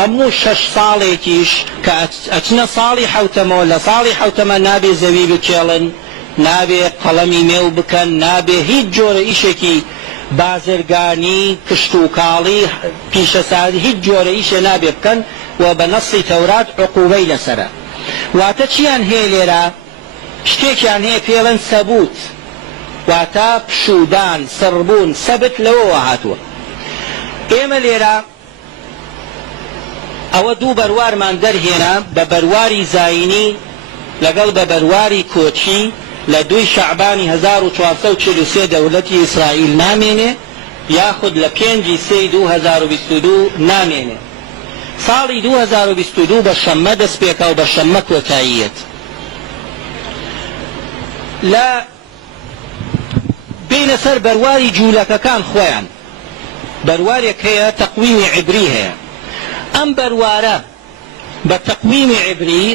هەموو 6 ساڵێکیش کە ئەچنە ساڵی حوتەمەوە لە ساڵی حوتەمە نابێ زەوی بچێڵن، نابێ قەڵەمی مێو بکەن، نابێ هیچ جۆرە ئیشێکی بازرگانی کشت و کاڵی پیشەسازی هیچ جۆرە ئیشێ نابێ بکەن و بە نەسی تەورات عقوبەی لەسەرە. واتە چیان هەیە لێرە؟ شتێکیان هەیە پێڵەن سەبوت، واتە پشودان، سڕبوون، سەبت لەوەوە هاتووە. ئێمە لێرە ئەوە دوو بەروارمان دەرهێنا، بە بەرواری زاینی لەگەڵ بە بەرواری کۆچی لە 2 شەعبانی 1443 دەوڵەتی ئیسرائیل نامێنێ، یاخود لە 5 سەی 2022 نامێنێ. ساڵی 2022 بە شەممە دەست پێکا و بە شەممە کۆتاییەت. لە بینە سەر بەرواری جوولەکەکان خۆیان بەروارێک هەیە تەقویمی عیبری هەیە. ئەم بەروارە بە تەقویمی عیبری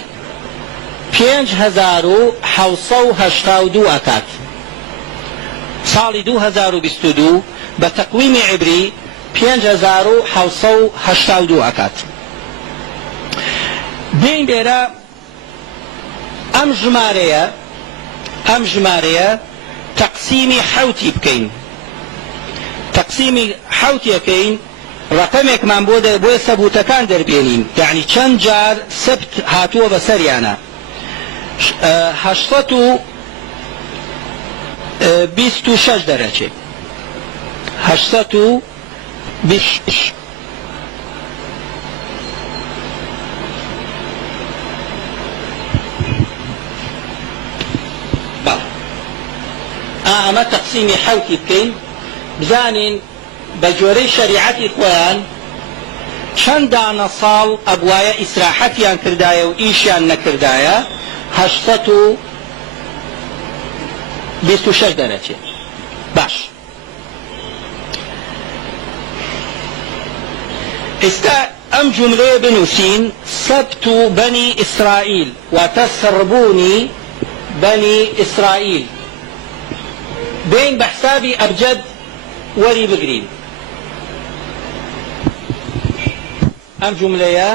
5782 ئەکات. ساڵی 2022 بە تەقویمی عیبری 5782 ئەکات. بین لێرە ئەم ژمارەیە تەقسیمی حوتی بکەین، تەقسیمی حوتیەکەین، ڕقمێکمان بۆ سەبوتەکان دەربێنین، یعنی چەند جار سبت هاتووە بەسەریانە. 826 دەرەچێت. 826 ئەمە تەقسیمی حوتی بکەین، بزانین بە جۆرەی شەریعەتی خۆیان چەند دانە ساڵ ئەبوایە ئیسراحەتیان کردایە و ئیشیان نەکردایە. 826 دەرەچێت. باش، ئێستا ئەم جوملەیە بنووسین: سەبت بەنی ئیسرائیل، واتە سڕبوونی بەنی ئیسرائیل. بین بە حسابی ئەبجەد وەری بگرین. ئەم جوملەیە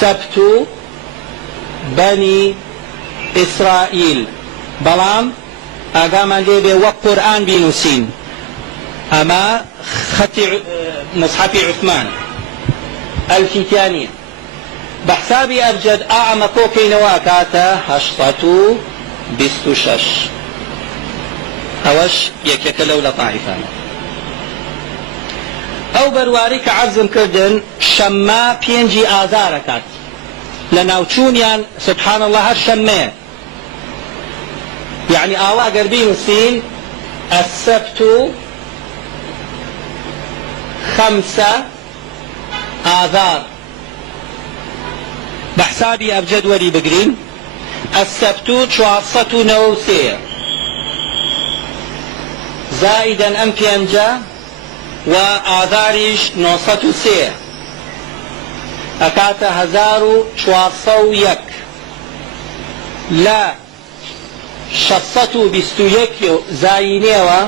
سەبت بەنی ئیسرائیل، بەڵام ئاگامان لێ بێ وەک قورئان بینووسین. ئەمە خەتی مصحفی عوثمان ئەلفیتیانیە. بە حسابی ئەبجەد ئەمە کۆکەینەوە کاتە 826. ئەوەش یەکێکە لەو لە تاعیفانە. ئەو بەرواری کە عەرزم کردن شەممە 5 ئازار ئەکات. لە ناوچوونیان سبحان الله هەر شەممەیە، یعنی ئاوا ئەگەر بینووسین السەبت 5 ئازار بە حسابی ئەبجەد وەری بگرین. السەبت 493 زائداً ئەم 5 و ئازاریش 903 ئەکاتە 1401 لە 621 زاینێەوە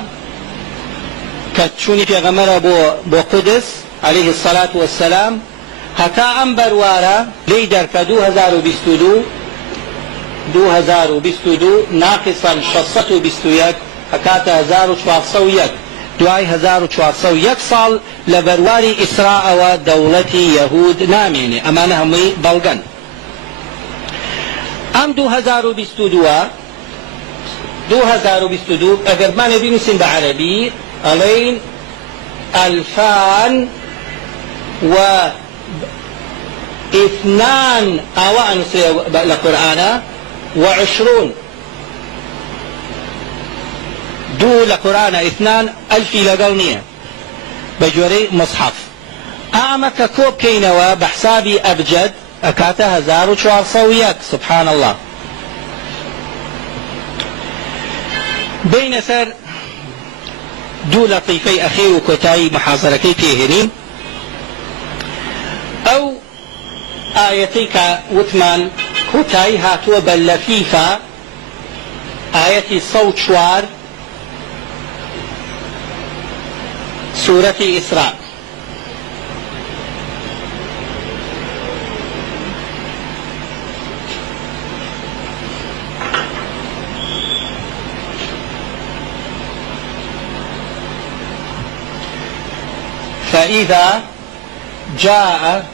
کە چوونی پێغەمبەرە بۆ قودس عليه الصلاة والسلام، هەتا ئەم بەروارە لێی دەرکە 2022 ناقصاً 621 ئەکاتە 1401. دوای 1401 ساڵ لە بەرواری ئیسراءەوە دەوڵەتی یەهود نامێنێ. ئەمانە هەمووی بەڵگەن. ئەم 2022 ئەگەر بمانێ بینووسین بە عەرەبی ئەڵێین 2002 ئاوا ئەنووسێ لە قورئانە و20 دوو لە قورئانە 2 ئەلفی لەگەڵ نییە بە جۆرەی مصحف. ئامە کە کۆ بکەینەوە بە حسابی ئەبجەد ئەکاتە 1401. سبحان الله. بینە سەر دوو لەطیفەی ئەخیر و کۆتایی محاضەرەکەی پێهێنین. ئەو ئاەتەی کە وتمان کۆتایی هاتووە بە لەفیفە، ئاەتی 104 سورة إسراء. فإذا جاء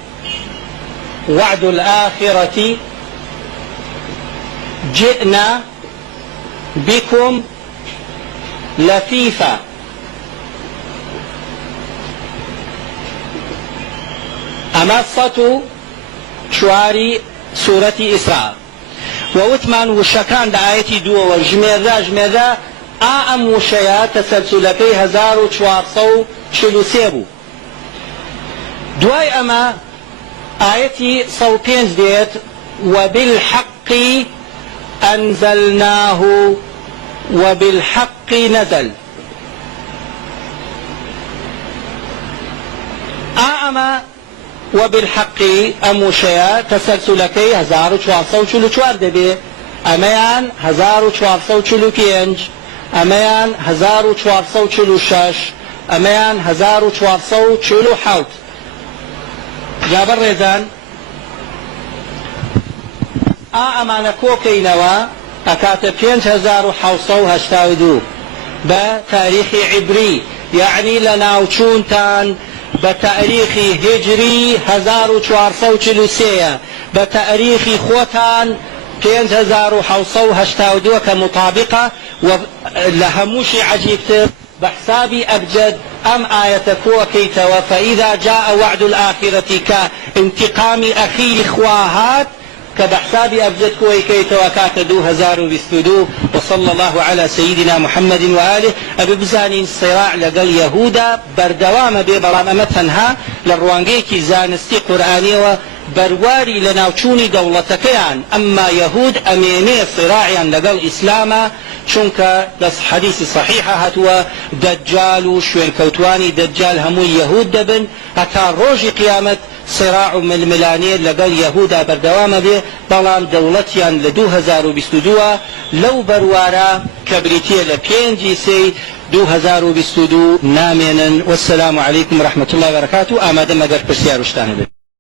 وعد الآخرة جئنا بكم لفيفا. أما الصوت شواري سورة إسراء ووثمان وشكان دعايتي دو وجميرا ئەم وشەیە تەسەلسولەکەی 1443 بوو. دوای ئەمە ئاەتی 105 دێت وبالحق أنزلناه وبالحق نزل. ئەمە وبالحق ئەم وشەیە تەسەلسولەکەی 1444 دەبێ، ئەمەیان 1445، ئەمەیان 1446، ئەمەیان 1447. جابر ڕێزان ئەمانە کۆکەینەوە ئەکاتە 5782 بە تاریخی عیبری، یعنی لە ناوچوونتان بە تاریخی هجری 1443 بە تاریخی خۆتان 5782 کە مطابقة لهموشي عجيبتر بحسابي أبجد أم آية كوكيتوا فإذا جاء وعد الآخرة كانتقام أخي إخواهات كبحسابي أبجد كوكيتوا كاتدو 2022. وصلى الله على سيدنا محمد وآله. أبي بزانين الصراع لقل يهودا بردوام ببرام أمتنها للروانجيكي زانستي قرآني برواري لناوچوني دولتكيان. أما يهود أميني صراعيا لقل إسلاما چونك دس حديث صحيحة هتوا دجال وشوين كوتواني دجال همو يهود دبن هتا روج قيامة صراع ململاني لقل يهودا بردوام به بلان دولتيان ل 2022 لو بروارا كبريتيا لبينجي سي 2022 نامينا. والسلام عليكم ورحمة الله وبركاته. آماده مقر برسيار وشتانه